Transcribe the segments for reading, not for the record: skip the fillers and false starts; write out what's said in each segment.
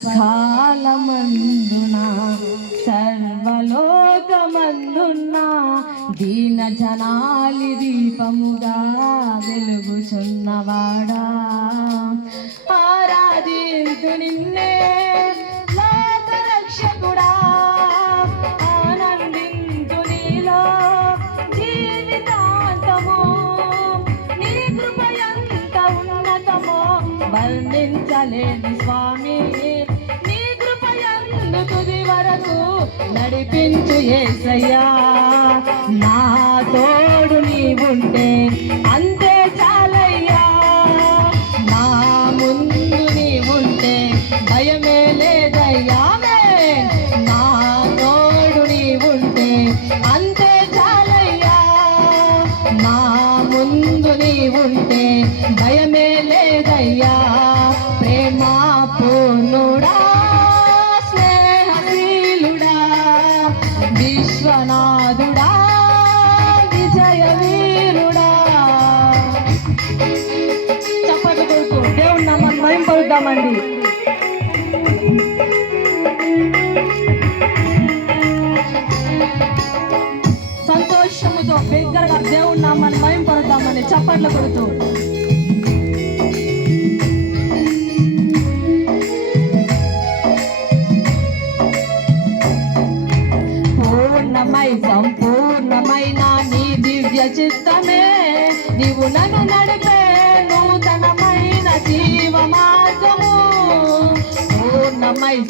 కాలమందున సర్వలోకమందున్న దీన జనాలి దీపముగా వెలుగుచున్నవాడా, ఆరాధింతు నిన్నే లోకరక్షకుడా, ఆనందింతు నీలో జీవితాంతము. నీ కృప ఎంత ఉన్నతమో వర్ణించలేని స్వామి, నీ కృప యందు తుది వరకు నడిపించు యేసయ్యా. నా తోడు నీవుంటే అంతే చాలయ్యా, నా ముందు నీవుంటే భయమే లేదయ్యా. నా తోడు నీవుంటే అంతే చాలయ్యా, నా ముందు నీవుంటే భయమే లేదయ్యా. ప్రేమ పూర్ణుడా, స్నేహశీలుడా, విశ్వనాథుడా, విజయ వీరుడా. చప్పట్లు కొడుతూ దేవుని నామాన్ని మహిమపరుద్దామండి. సంతోషముతో బిగ్గరగా దేవుని నామాన్ని మహిమపరుద్దామండి. చప్పట్లు కొడుతూ సంపూర్ణమైన నీ దివ్య చిత్తమే నీవు నన్ను నడిపే నూతనమైన జీవ మార్గము.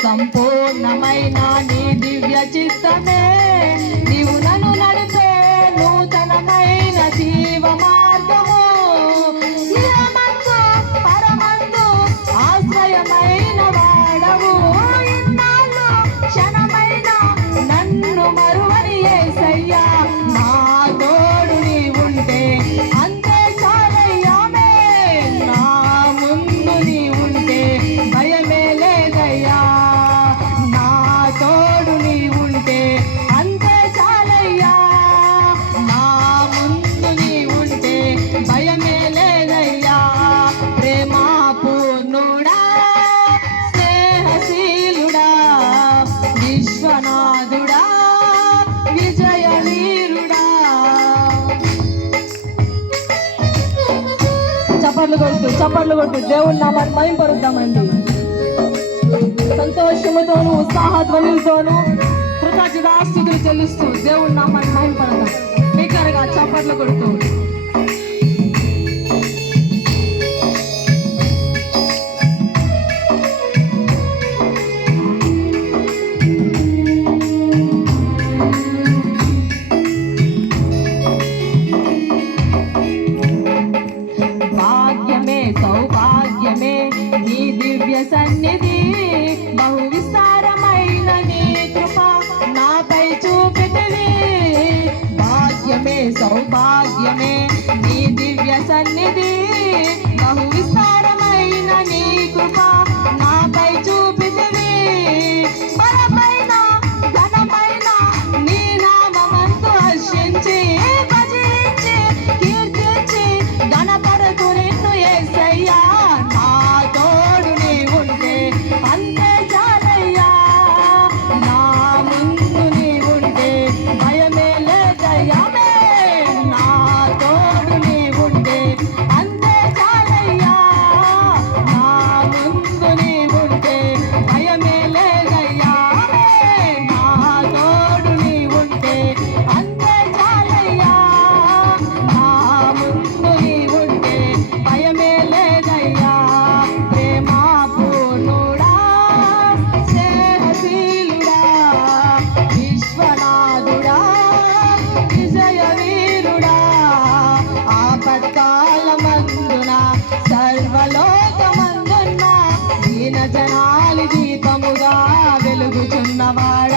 సంపూర్ణమైన నీ దివ్య చిత్తమే నీవు నన్ను నడిపే నూతనమైన జీవ మార్గము. పరమందు ఆశ్రయమైన వాడవు, ఇన్నాళ్ళు క్షణమైన నన్ను మరువని యేసయ్యా. నా తోడు నీవుంటే అంతే చాలయ్యా, నా ముందు నీవుంటే భయమే లేదయ్యా. నా తోడు నీవుంటే అంతే చాలయ్యా, నా ముందు నీవుంటే భయమే లేదయ్యా. ప్రేమ పూర్ణుడా, స్నేహశీలుడా, విశ్వనాథుడా, విజయ వీరుడా. చప్పట్లు కొట్టు దేవుని నామాన్ని మహిమపరుద్దామండి. సంతోషముతోను ఉత్సాహధ్వనులతోను కృతజ్ఞతాస్తుతులు చెల్లిస్తూ దేవుని నామాన్ని మహిమపరుద్దాం. బిగ్గరగా చప్పట్లు కొడుతూ సౌభాగ్యమే నీ దివ్య సన్నిధి, బహు విస్తారమైన నీ కృప నాపై చూపితివి. భాగ్యమే సౌభాగ్యమే నీ దివ్య సన్నిధి, బహు విస్తారమైన నీ కృప నాపై చూపితివి. పరమైన ఘనమైన నీ నామమందు హర్షించి భజించి కీర్తించి గణపరతు నిన్ను యేసయ్యా. నా తోడు నీవుంటే అంతే చాలయ్యా, నా ముందు నీవుంటే భయమే లేదయ్యా. నా తోడు నీవుంటే అంతే చాలయ్యా, నా ముందు నీవుంటే భయమే లేదయ్యా. నా తోడు నీవుంటే అంతే చాలయ్యా, నా ముందు నీవుంటే భయమే లేదయ్యా. ప్రేమ పూర్ణుడా, స్నేహశీలుడా, విశ్వనాథుడా, విజయ వీరుడా. ఆపత్కాలమందున సర్వలోకమందున్న దీన జనాలి దీపముగా వెలుగుచున్నవాడా.